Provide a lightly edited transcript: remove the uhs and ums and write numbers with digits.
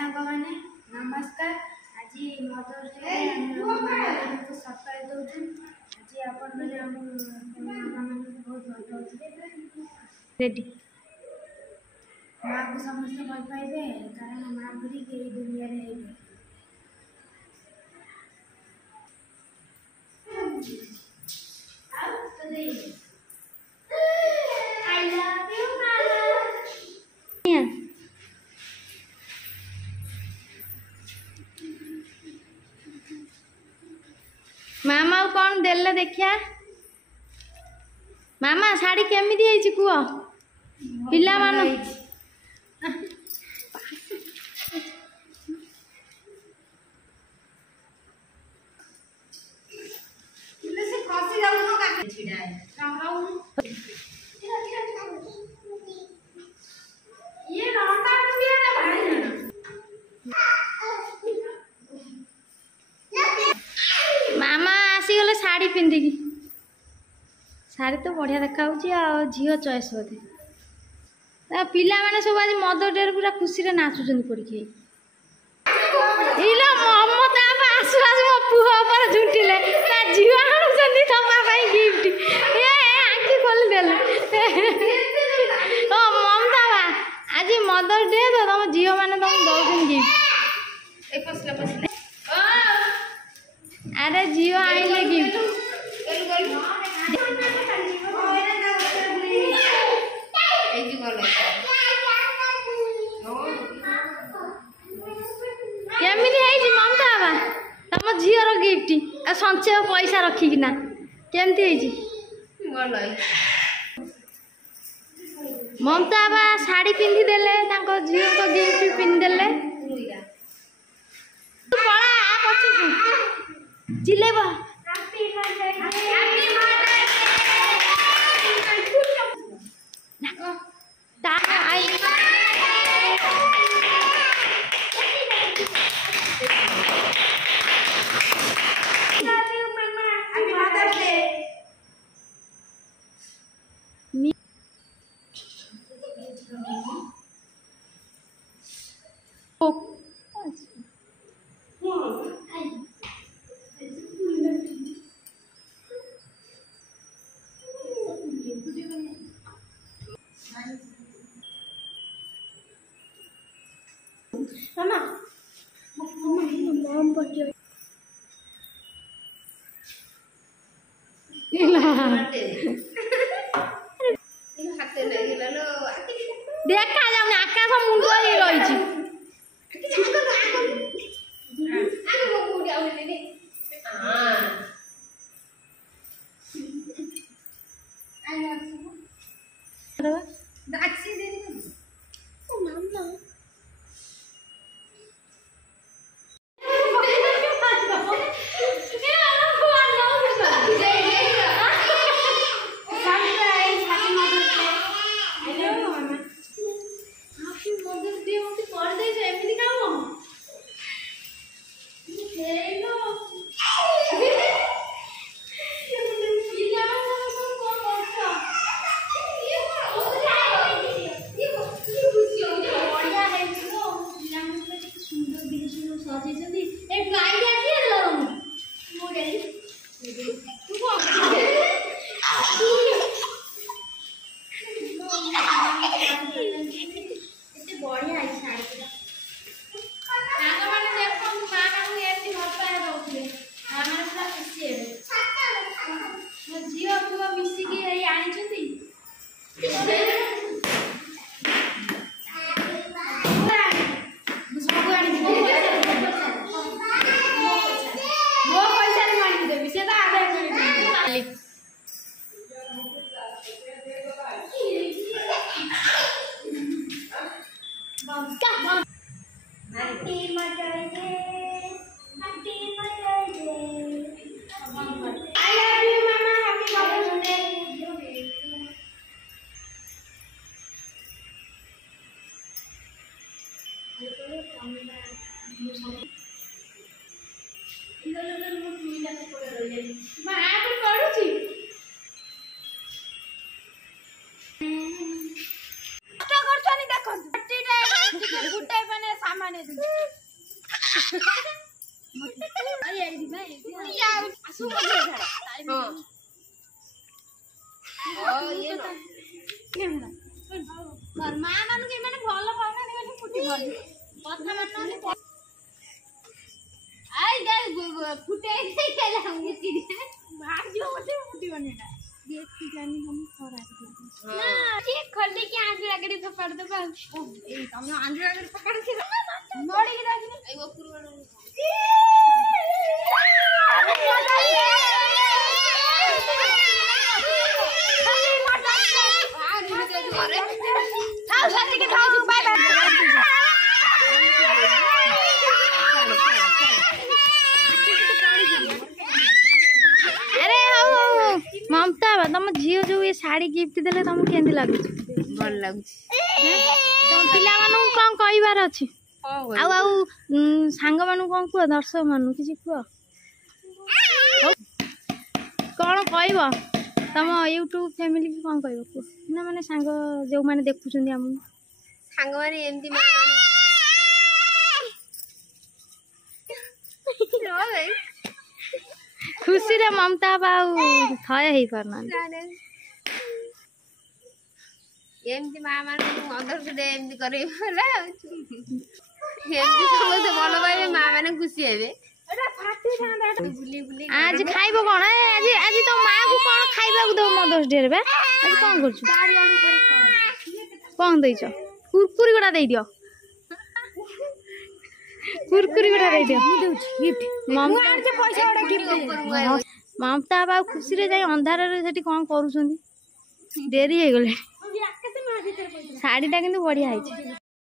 सांग मैंने नमस्कार। आज मदर्स डे को सप्ताह दौर आज आपण मैंने बहुत भल पाते रेडी माँ को समस्त भल पाइबे कारण माँ बुरी के दुनिया में मामा कौन देले देखिया मामा साड़ी केमिति है कुह पिला मान मामा आसीगले साड़ी पिंधिकी साड़ी तो बढ़िया देखा झील चॉइस बोधे पिला माने सब आज मदर डे पूरा खुशी रे नाचुचन पड़ी ममता आसु आसु मो पुआ पर झुंटिले झील आणुचंदी तमा भाई गिफ्ट ए आंखी खोल देले ओ ममता बा आज मदर डे तो तुम झील माने तुम दौन गिफ्ट ए फसला अरे जियो आइले गिफ्ट ममता बा तुम झीर गिफ्ट आ संचय पैसा रखिकिना केमती ममता बा साड़ी पिंधि देले झील को गिफ्ट पिंधि देले जिलेबा मामा मम पटियो देखा जाऊनी आकाश मुंड ही रही खोली के आंधी लगड़ी पकड़ दो आंधी लगड़ी पकड़ के ममता तुम झील जो ये साड़ी गिफ्ट देले तुमको केंदी लागु भल लागु तुम पिला मानु कोन कहिबार अछि आउ आउ सांग मानु कोन को दर्शक मानु किछि को कोन कहइबो तुम YouTube फैमिली की कोन कहइबो को ना माने सांग जो माने देखुछन्ती हम सांग माने एमती खुशी रे ममता बाऊ थय हेई परना एमती मा मान मदर डे एमती करे होला एमती समझे बोल भाई मा माने खुशी हेबे एटा फाटी थांदा बुली बुली आज खाइबो कोन आज आज तो मां को कोन खाइबा को दो मदर्स डे रे बे आज कोन करछु कोन दैछ कुरकुरी गोटा दे दियो कुरकुरी गोटा दे दियो गिफ्ट ममता के पैसा गोटा गिफ्ट ममता बा खुशी रे जाई अंधार रे सेठी कोन करूछंती देरी हे गेले साड़ी टा किंतु बढ़िया है।